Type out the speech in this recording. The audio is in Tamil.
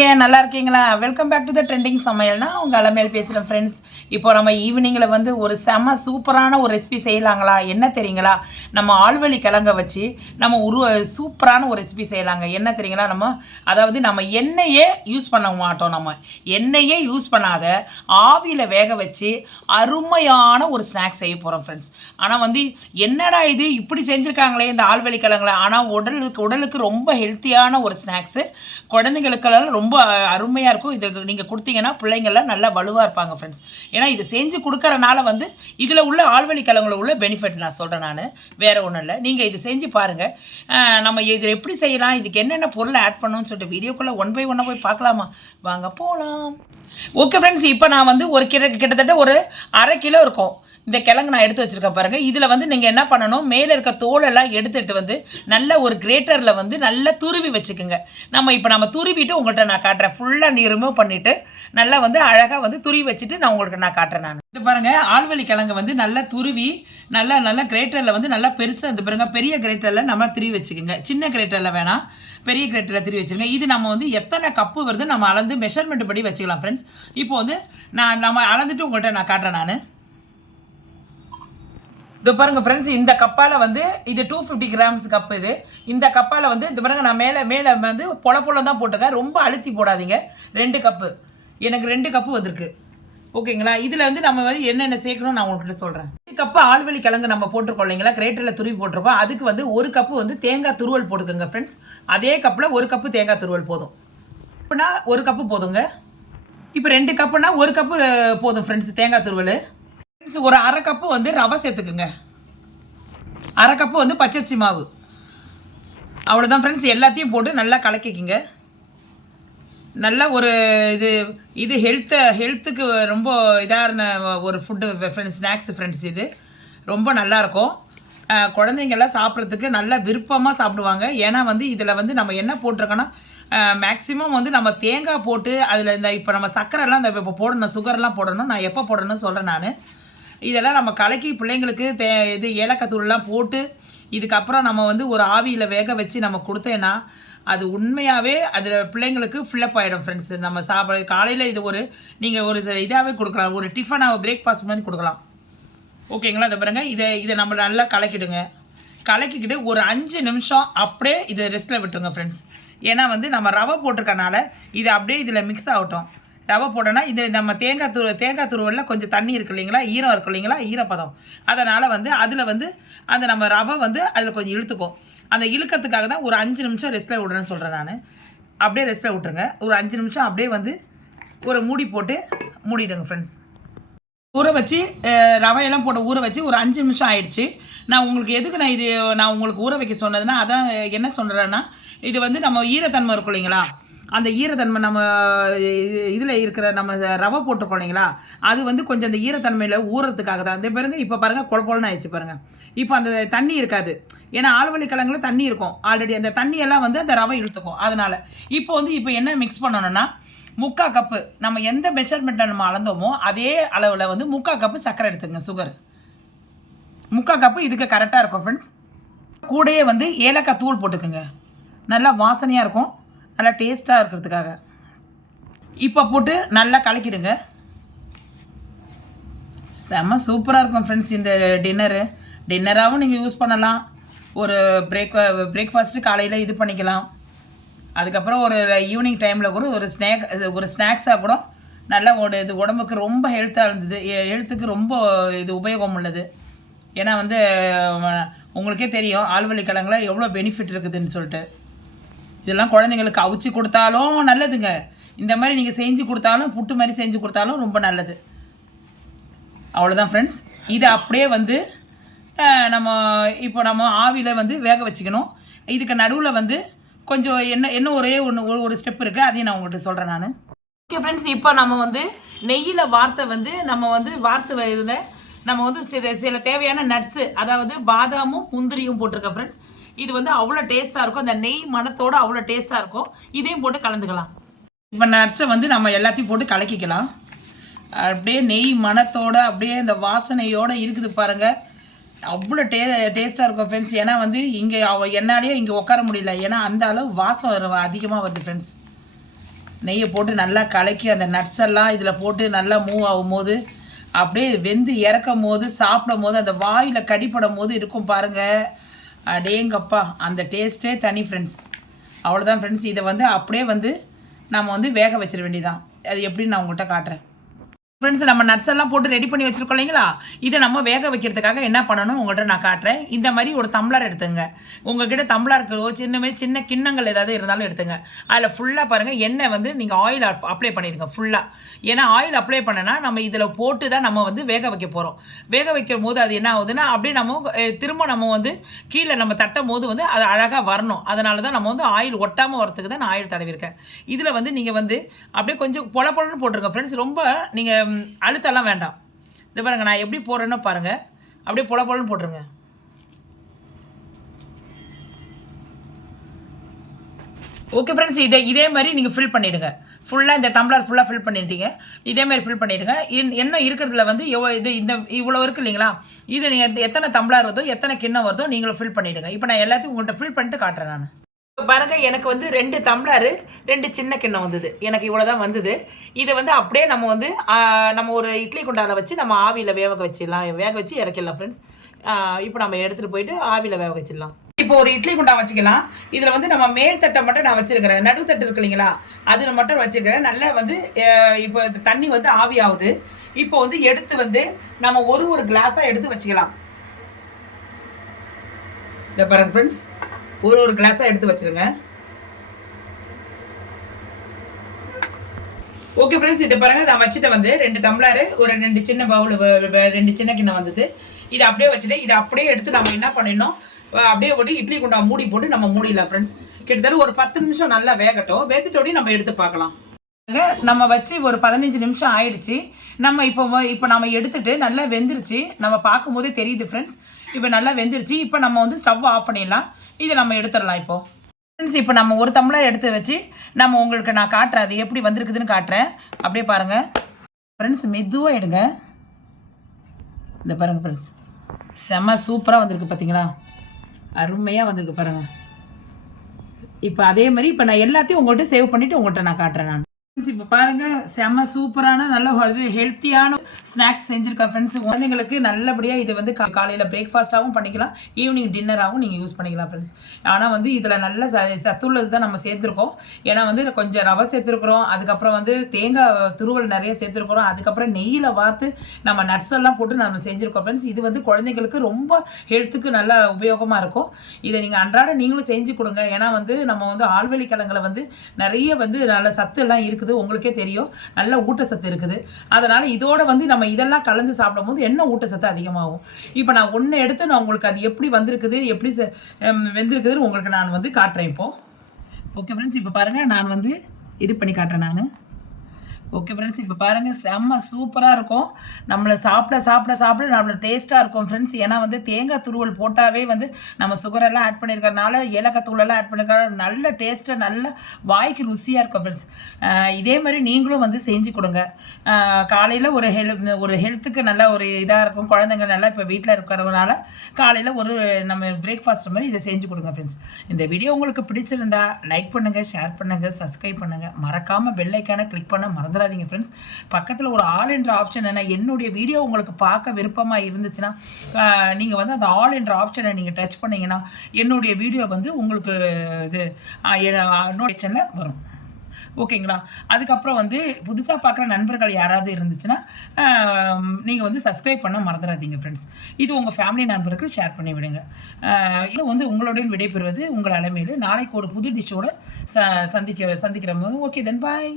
இருக்கீங்க? நல்லா இருக்கீங்களா? Welcome back to the trending சமையல்னா உங்கள் அலமேல் பேசுகிறேன் ஃப்ரெண்ட்ஸ். இப்போ நம்ம ஈவினிங்கில் வந்து ஒரு செம சூப்பரான ஒரு ரெசிபி செய்யலாங்களா? என்ன தெரியுங்களா? நம்ம ஆழ்வழி கிழங்க வச்சு நம்ம சூப்பரான ஒரு ரெசிபி செய்யலாங்க. என்ன தெரியுங்களா? நம்ம எண்ணெயே யூஸ் பண்ண மாட்டோம். நம்ம எண்ணெயே யூஸ் பண்ணாத ஆவியில் வேக வச்சு அருமையான ஒரு ஸ்நாக்ஸ் செய்ய போகிறோம் ஃப்ரெண்ட்ஸ். ஆனால் வந்து என்னடா இது இப்படி செஞ்சுருக்காங்களே இந்த ஆழ்வழி கிழங்குல. ஆனால் உடலுக்கு ரொம்ப ஹெல்த்தியான ஒரு ஸ்நாக்ஸு. குழந்தைங்களுக்கெல்லாம் ரொம்ப அருமையாக இருக்கும். இதை நீங்கள் கொடுத்தீங்கன்னா பிள்ளைங்கள்லாம் நல்லா வலுவாக இருப்பாங்க ஃப்ரெண்ட்ஸ். ஏன்னா இது செஞ்சு கொடுக்கறனால வந்து இதில் உள்ள ஆழ்வழி கிழங்குல உள்ள பெனிஃபிட் நான் சொல்கிறேன். நான் வேறு ஒன்றும் இல்லை, நீங்கள் இது செஞ்சு பாருங்கள். நம்ம இது எப்படி செய்யலாம், இதுக்கு என்னென்ன பொருள் ஆட் பண்ணணும்னு சொல்லிட்டு வீடியோக்குள்ளே ஒன் பை ஒன்னாக போய் பார்க்கலாமா? வாங்க போகலாம். ஓகே ஃப்ரெண்ட்ஸ், இப்போ நான் வந்து கிட்டத்தட்ட ஒரு 1/2 கிலோ இருக்கும் இந்த கிழங்கு நான் எடுத்து வச்சுருக்கேன் பாருங்கள். இதில் வந்து நீங்கள் என்ன பண்ணணும், மேலே இருக்க தோலெல்லாம் எடுத்துகிட்டு வந்து நல்ல ஒரு கிரேட்டரில் வந்து நல்லா துருவி வச்சுக்கோங்க. நம்ம துருவிட்டு உங்கள்கிட்ட நான் காட்டுறேன். ஃபுல்லாக நீ ரிமூவ் பண்ணிவிட்டு நல்லா வந்து அழகாக வந்து துருவி வச்சுட்டு நான் உங்களுக்கு நான் காட்டுறேன். நான் இது பாருங்கள், ஆழ்வழி கிழங்கு வந்து நல்லா துருவி நல்லா கிரேட்டரில் வந்து நல்லா பெருசாக இந்த பாருங்க, பெரிய கிரேட்டரில் நம்ம துருவி வச்சுக்கோங்க. சின்ன கிரேட்டரில் வேணாம், பெரிய கிரேட்டரில் துருவி வச்சுக்கோங்க. இது நம்ம வந்து எத்தனை கப்பு வருது நம்ம அளந்து மெஷர்மெண்ட் படி வச்சுக்கலாம் ஃப்ரெண்ட்ஸ். இப்போ வந்து நம்ம அளந்துட்டு உங்கள்கிட்ட நான் காட்டுறேன். நான் இது பாருங்கள் ஃப்ரெண்ட்ஸ், இந்த கப்பால் வந்து இது 250 கிராம்ஸ் கப்பு. இந்த கப்பால் வந்து இது பாருங்கள், நான் மேலே வந்து பொல தான் போட்டிருக்கேன். ரொம்ப அழுத்தி போடாதீங்க. 2 கப்பு, எனக்கு 2 கப்பு வந்திருக்கு. ஓகேங்களா? இதில் வந்து நம்ம வந்து என்னென்ன சேர்க்கணும் நான் உங்கள்கிட்ட சொல்கிறேன். 2 கப்பு ஆழ்வழி கிழங்கு நம்ம போட்டிருக்கோம் இல்லைங்களா, கிரேட்டரில் துருவி போட்டிருக்கோம். அதுக்கு வந்து 1 கப்பு வந்து தேங்காய் துருவல் போட்டுக்கோங்க ஃப்ரெண்ட்ஸ். அதே கப்பில் 1 கப்பு தேங்காய் துருவல் போதும். இப்போனா 1 கப்பு போதுங்க. இப்போ 2 கப்புனா 1 கப்பு போதும் ஃப்ரெண்ட்ஸ் தேங்காய் துருவல். ஒரு 1/2 கப்பு வந்து ரவை சேர்த்துக்குங்க. 1/2 கப்பு வந்து பச்சரிசி மாவு. அவ்வளோதான் ஃப்ரெண்ட்ஸ். எல்லாத்தையும் போட்டு நல்லா கலக்கிக்கிங்க. நல்லா ஒரு இது ஹெல்த்துக்கு ரொம்ப இதான ஒரு ஃபுட்டு ஃப்ரெண்ட்ஸ், ஸ்நாக்ஸ் ஃப்ரெண்ட்ஸ். இது ரொம்ப நல்லாயிருக்கும். குழந்தைங்கள்லாம் சாப்பிட்றதுக்கு நல்லா விருப்பமாக சாப்பிடுவாங்க. ஏன்னா வந்து இதில் வந்து நம்ம என்ன போட்டிருக்கோன்னா, மேக்ஸிமம் வந்து நம்ம தேங்காய் போட்டு அதில் இப்போ நம்ம சர்க்கரைலாம் இப்போ போடணும், சுகர்லாம் போடணும். நான் எப்போ போடணும்னு சொல்கிறேன். நான் இதெல்லாம் நம்ம கலக்கி பிள்ளைங்களுக்கு ஏலக்காய் தூள்லாம் போட்டு இதுக்கப்புறம் நம்ம வந்து ஒரு ஆவியில் வேக வச்சு நம்ம கொடுத்தேன்னா அது உண்மையாகவே அதில் பிள்ளைங்களுக்கு ஃபில்லப் ஆகிடும் ஃப்ரெண்ட்ஸ். நம்ம காலையில் இது நீங்கள் ஒரு இதாகவே கொடுக்கலாம், ஒரு டிஃபனாக பிரேக்ஃபாஸ்ட் மாதிரி கொடுக்கலாம். ஓகேங்களா? அதை பாருங்க, இதை நம்ம நல்லா கலக்கிடுங்க. கலக்கிக்கிட்டு ஒரு 5 நிமிஷம் அப்படியே இதை ரெஸ்ட்டில் விட்டுருங்க ஃப்ரெண்ட்ஸ். ஏன்னா வந்து நம்ம ரவை போட்டிருக்கனால இது அப்படியே இதில் மிக்ஸ் ஆகட்டும். ரவை போட்டோன்னா இது நம்ம தேங்காய் துருவலில் கொஞ்சம் தண்ணி இருக்கு இல்லைங்களா, ஈரம் இருக்கு இல்லைங்களா, ஈரப்பதம். அதனால் வந்து அதில் வந்து அந்த நம்ம ரவை வந்து அதில் கொஞ்சம் இழுத்துக்கும். அந்த இழுக்கிறதுக்காக தான் ஒரு 5 நிமிஷம் ரெஸ்ட்டில் விடுறேன்னு சொல்கிறேன். நான் அப்படியே ரெஸ்ட்டில் விட்டுருங்க. ஒரு 5 நிமிஷம் அப்படியே வந்து ஒரு மூடி போட்டு மூடிடுங்க ஃப்ரெண்ட்ஸ். ஊற வச்சு ரவையெல்லாம் போட்டு ஊற வச்சு ஒரு 5 நிமிஷம் ஆயிடுச்சு. நான் உங்களுக்கு எதுக்கு நான் உங்களுக்கு ஊற வைக்க சொன்னதுன்னா, அதான் என்ன சொல்கிறேன்னா, இது வந்து நம்ம ஈரத்தன்மை இருக்கும் இல்லைங்களா, அந்த ஈரத்தன்மை நம்ம இதில் இருக்கிற நம்ம ரவை போட்டிருக்கோம் இல்லைங்களா, அது வந்து கொஞ்சம் அந்த ஈரத்தன்மையில் ஊறுறதுக்காக தான். அந்த பாருங்கள், இப்போ பாருங்கள் குழப்பம்னு ஆயிடுச்சு பாருங்கள். இப்போ அந்த தண்ணி இருக்காது. ஏன்னா ஆழ்வழி கிழங்குல தண்ணி இருக்கும் ஆல்ரெடி. அந்த தண்ணியெல்லாம் வந்து அந்த ரவை இழுத்துக்கும். அதனால் இப்போ என்ன மிக்ஸ் பண்ணணும்னா, 3/4 கப்பு நம்ம எந்த மெஷர்மெண்ட்டில் நம்ம அளந்தோமோ அதே அளவில் வந்து 3/4 கப்பு சர்க்கரை எடுத்துங்க. சுகர் 3/4 கப்பு இதுக்கு கரெக்டாக இருக்கும் ஃப்ரெண்ட்ஸ். கூடயே வந்து ஏலக்காய் தூள் போட்டுக்குங்க. நல்லா வாசனையாக இருக்கும், நல்லா டேஸ்ட்டாக இருக்கிறதுக்காக. இப்போ போட்டு நல்லா கலக்கிடுங்க. செம்ம சூப்பராக இருக்கும் ஃப்ரெண்ட்ஸ். இந்த டின்னராகவும் நீங்கள் யூஸ் பண்ணலாம். ஒரு பிரேக்ஃபாஸ்ட்டு காலையில் இது பண்ணிக்கலாம். அதுக்கப்புறம் ஒரு ஈவினிங் டைமில் கூட ஒரு ஸ்நாக்ஸாக கூட நல்லா இது உடம்புக்கு ரொம்ப ஹெல்த்துக்கு ரொம்ப இது உபயோகம் உள்ளது. ஏன்னா வந்து உங்களுக்கே தெரியும் ஆழ்வழி கிழங்குல எவ்வளோ பெனிஃபிட் இருக்குதுன்னு சொல்லிட்டு. இதெல்லாம் குழந்தைங்களுக்கு அவிச்சு கொடுத்தாலும் நல்லதுங்க. இந்த மாதிரி நீங்கள் செஞ்சு கொடுத்தாலும், புட்டு மாதிரி செஞ்சு கொடுத்தாலும் ரொம்ப நல்லது. அவ்வளோதான் ஃப்ரெண்ட்ஸ். இதை அப்படியே வந்து நம்ம ஆவியில் வந்து வேக வச்சுக்கணும். இதுக்கு நடுவில் வந்து கொஞ்சம் என்ன ஒரு ஸ்டெப் இருக்குது, அதையும் நான் உங்கள்கிட்ட சொல்கிறேன். நான் ஓகே ஃப்ரெண்ட்ஸ், இப்போ நம்ம வந்து நெய்யில் வார்த்து இருந்த நம்ம வந்து சில தேவையான நட்ஸு, அதாவது பாதாமும் முந்திரியும் போட்டிருக்கேன் ஃப்ரெண்ட்ஸ். இது வந்து அவ்வளோ டேஸ்ட்டாக இருக்கும். அந்த நெய் மணத்தோடு அவ்வளோ டேஸ்ட்டாக இருக்கும். இதையும் போட்டு கலந்துக்கலாம். இப்போ நட்ஸை வந்து நம்ம எல்லாத்தையும் போட்டு கலக்கிக்கலாம். அப்படியே நெய் மணத்தோடு அப்படியே அந்த வாசனையோடு இருக்குது பாருங்கள். அவ்வளோ டேஸ்ட்டாக இருக்கும் ஃப்ரெண்ட்ஸ். ஏன்னா வந்து என்னாலேயே இங்கே உட்கார முடியல. ஏன்னா அந்த அளவு வாசம் அதிகமாக வருது ஃப்ரெண்ட்ஸ். நெய்யை போட்டு நல்லா கலக்கி அந்த நட்ஸ் எல்லாம் இதில் போட்டு நல்லா மூவ் ஆகும்போது அப்படியே வெந்து இறக்கும் போது சாப்பிடும் போது அந்த வாயில் கடிப்படும் போது இருக்கும் பாருங்கள். அடேங்கப்பா, அந்த டேஸ்ட்டே தனி ஃப்ரெண்ட்ஸ். அவ்வளோதான் ஃப்ரெண்ட்ஸ். இதை வந்து அப்படியே வந்து நம்ம வந்து வேக வச்சிட வேண்டியதான். அது எப்படின்னு நான் உங்கள்கிட்ட காட்டுறேன் ஃப்ரெண்ட்ஸ். நம்ம நட்ஸ் எல்லாம் போட்டு ரெடி பண்ணி வச்சுருக்கோம் இல்லைங்களா? இதை நம்ம வேக வைக்கிறதுக்காக என்ன பண்ணணும் உங்கள்கிட்ட நான் காட்டுறேன். இந்த மாதிரி ஒரு டம்ளர் எடுத்துங்க. உங்கள்கிட்ட டம்ளருக்கு சின்ன கிண்ணங்கள் ஏதாவது இருந்தாலும் எடுத்துங்க. அதில் ஃபுல்லாக பாருங்கள் எண்ணெய் வந்து நீங்கள் ஆயில் அப்ளை பண்ணிடுங்க ஃபுல்லாக. ஏன்னா ஆயில் அப்ளை பண்ணனா நம்ம இதில் போட்டு தான் நம்ம வந்து வேக வைக்க போகிறோம். வேக வைக்கும் போது அது என்ன ஆகுதுன்னா அப்படியே நம்ம திரும்ப நம்ம வந்து கீழே நம்ம தட்டும் போது வந்து அது அழகாக வரணும். அதனால தான் நம்ம வந்து ஆயில் ஒட்டாமல் வரத்துக்கு தான் நான் ஆயில் தடவிருக்கேன். இதில் வந்து நீங்கள் வந்து அப்படியே கொஞ்சம் பொலன்னு போட்டுருங்க ஃப்ரெண்ட்ஸ். ரொம்ப நீங்கள் அழுத்தெல்லாம் வேண்டாம். இது பாருங்கள் நான் எப்படி போடுறேன்னு பாருங்கள். அப்படியே பொலன்னு போட்டுருங்க. Okay friends. இதே மாதிரி நீங்கள் ஃபில் பண்ணிவிடுங்க. ஃபுல்லாக இந்த டம்ளர் ஃபுல்லாக ஃபில் பண்ணிட்டீங்க. இதே மாதிரி ஃபில் பண்ணிவிடுங்க. என்ன இருக்கிறதுல வந்து இவ்வளோ இருக்குது இல்லைங்களா? இது நீங்கள் எத்தனை டம்ளர் வருதோ எத்தனை கிண்ணம் வருதோ நீங்களும் ஃபில் பண்ணிவிடுங்க. இப்போ நான் எல்லாத்தையும் உங்கள்கிட்ட ஃபில் பண்ணிட்டு காட்டுறேன். நான் பாருங்க எனக்கு வந்து 2 டம்ளர் 2 சின்ன கிண்ணம் வந்தது. எனக்கு இவ்வளோதான் வந்தது. இதை வந்து அப்படியே நம்ம வந்து நம்ம ஒரு இட்லி குண்டாவில் வச்சு நம்ம ஆவியில் வேக வச்சு இறக்கிடலாம் ஃப்ரெண்ட்ஸ். இப்போ நம்ம எடுத்துகிட்டு போயிட்டு ஆவியில் வேக வச்சிடலாம். இப்போ ஒரு இட்லி குண்டா வச்சுக்கலாம். இதில் வந்து நம்ம மேல் தட்டை மட்டும் நான் வச்சுருக்கிறேன். நடுத்தட்டு இருக்கு இல்லைங்களா? அதில் மட்டும் வச்சுருக்கிறேன். நல்லா வந்து இப்போ தண்ணி வந்து ஆவி ஆகுது. இப்போ வந்து எடுத்து வந்து நம்ம ஒரு கிளாஸாக எடுத்து வச்சுக்கலாம். இதை பாருங்க ஃப்ரெண்ட்ஸ், ஒரு கிளாஸாக எடுத்து வச்சுருங்க. ஓகே ஃப்ரெண்ட்ஸ், இதை பாருங்கள் நான் வச்சுட்டு வந்து 2 டம்ளர் ஒரு 2 சின்ன பவுல் 2 சின்ன கிண்ணம் வந்தது. இதை அப்படியே வச்சுட்டு இதை அப்படியே எடுத்து நம்ம என்ன பண்ணிடணும், அப்படியே போட்டு இட்லி குண்டா மூடி போட்டு நம்ம மூடிடலாம் ஃப்ரெண்ட்ஸ். கிட்டத்தட்ட ஒரு 10 நிமிஷம் நல்லா வேகட்டும். வேகத்தோடய நம்ம எடுத்து பார்க்கலாம். நம்ம வச்சு ஒரு 15 நிமிஷம் ஆயிடுச்சு. நம்ம இப்போ நம்ம எடுத்துட்டு நல்லா வெந்துருச்சு. நம்ம பார்க்கும் போதே தெரியுது ஃப்ரெண்ட்ஸ். இப்போ நல்லா வெந்துருச்சு. இப்போ நம்ம வந்து ஸ்டவ் ஆஃப் பண்ணிடலாம். இதை நம்ம எடுத்துடலாம். இப்போது ஃப்ரெண்ட்ஸ் இப்போ நம்ம ஒரு டம்ளர் எடுத்து வச்சு நம்ம உங்களுக்கு நான் காட்டுறேன் அது எப்படி வந்திருக்குதுன்னு காட்டுறேன். அப்படியே பாருங்கள் ஃப்ரெண்ட்ஸ், மெதுவாக எடுங்க. இந்த பாருங்கள் ஃப்ரெண்ட்ஸ், செம்ம சூப்பராக வந்திருக்கு பார்த்தீங்களா? அருமையாக வந்திருக்கு பாருங்கள். இப்போ அதே மாதிரி இப்போ நான் எல்லாத்தையும் உங்கள்கிட்ட சேவ் பண்ணிவிட்டு உங்கள்கிட்ட நான் காட்டுறேன். நான் இப்போ பாருங்கள் செம்ம சூப்பரான நல்ல ஹெல்த்தியான ஸ்நாக்ஸ் செஞ்சுருக்கேன் ஃப்ரெண்ட்ஸ். குழந்தைங்களுக்கு நல்லபடியாக இது வந்து காலையில் பிரேக்ஃபாஸ்ட்டாகவும் பண்ணிக்கலாம், ஈவினிங் டின்னராகவும் நீங்கள் யூஸ் பண்ணிக்கலாம் ஃப்ரெண்ட்ஸ். ஆனால் வந்து இதில் நல்ல சத்துள்ளது தான் நம்ம சேர்த்துருக்கோம். ஏன்னா வந்து கொஞ்சம் ரவை சேர்த்துருக்குறோம், அதுக்கப்புறம் வந்து தேங்காய் துருவல் நிறைய சேர்த்துருக்குறோம், அதுக்கப்புறம் நெய்யில் வார்த்து நம்ம நட்ஸ் எல்லாம் போட்டு நம்ம செஞ்சுருக்கோம் ஃப்ரெண்ட்ஸ். இது வந்து குழந்தைங்களுக்கு ரொம்ப ஹெல்த்துக்கு நல்ல உபயோகமாக இருக்கும். இதை நீங்கள் அன்றாட நீங்களும் செஞ்சு கொடுங்க. ஏன்னா வந்து நம்ம வந்து ஆழ்வெளி கிழங்குல வந்து நிறைய வந்து நல்ல சத்து எல்லாம் இருக்குது, உங்களுக்கே தெரியும், நல்ல ஊட்டச்சத்து இருக்குது. அதனால இதோட வந்து நம்ம இதெல்லாம் கலந்து சாப்பிடும் போது என்ன ஊட்டச்சத்து அதிகமாகும். இப்போ நான் ஒன்று எடுத்து நான் உங்களுக்கு அது எப்படி வந்திருக்குது எப்படி வெந்திருக்குதுன்னு உங்களுக்கு நான் வந்து காட்டுறேன் இப்போ. ஓகே ஃப்ரெண்ட்ஸ், இப்போ பாருங்கள் நான் வந்து இது பண்ணி காட்டுறேன் நான். ஓகே ஃப்ரெண்ட்ஸ், இப்போ பாருங்கள் செம்ம சூப்பராக இருக்கும். நம்மளை சாப்பிட நம்மளை டேஸ்ட்டாக இருக்கும் ஃப்ரெண்ட்ஸ். ஏன்னா வந்து தேங்காய் துருவல் போட்டாவே வந்து நம்ம சுகரெல்லாம் ஆட் பண்ணியிருக்கறனால ஏலக்காய் தூளெல்லாம் ஆட் பண்ணியிருக்கனால நல்ல டேஸ்ட்டாக நல்ல வாய்க்கு ருசியாக இருக்கும் ஃப்ரெண்ட்ஸ். இதே மாதிரி நீங்களும் வந்து செஞ்சு கொடுங்க. காலையில் ஒரு ஹெல்த்துக்கு நல்ல ஒரு இதாக இருக்கும். குழந்தைங்க நல்லா இப்போ வீட்டில் இருக்கிறதுனால காலையில் ஒரு நம்ம பிரேக்ஃபாஸ்ட் மாதிரி இதை செஞ்சு கொடுங்க ஃப்ரெண்ட்ஸ். இந்த வீடியோ உங்களுக்கு பிடிச்சிருந்தா லைக் பண்ணுங்கள், ஷேர் பண்ணுங்கள், சப்ஸ்கிரைப் பண்ணுங்கள். மறக்காமல் பெல் ஐக்கானை கிளிக் பண்ண மறந்துடாதீங்க ஃப்ரெண்ட்ஸ். பக்கத்தில் ஒரு ஆல் என்ற ஆப்ஷன் என்ன, என்னுடைய வீடியோ உங்களுக்கு பார்க்க விருப்பமாக இருந்துச்சுன்னா நீங்கள் வந்து அந்த ஆல் என்ற ஆப்ஷனை நீங்கள் டச் பண்ணிங்கன்னா என்னுடைய வீடியோ வந்து உங்களுக்கு இது நோட்டிஃபிகேஷனில் வரும். ஓகேங்களா? அதுக்கப்புறம் வந்து புதுசாக பார்க்குற நண்பர்கள் யாராவது இருந்துச்சுன்னா நீங்கள் வந்து சப்ஸ்கிரைப் பண்ண மறந்துடாதீங்க ஃப்ரெண்ட்ஸ். இது உங்கள் ஃபேமிலி நண்பருக்கு ஷேர் பண்ணி விடுங்க. இது வந்து உங்களுடன் விடைபெறுவது உங்கள் அலமையில். நாளைக்கு ஒரு புது டிஷ்ஷோடு சந்திக்கிறோம். ஓகே தென் பாய்.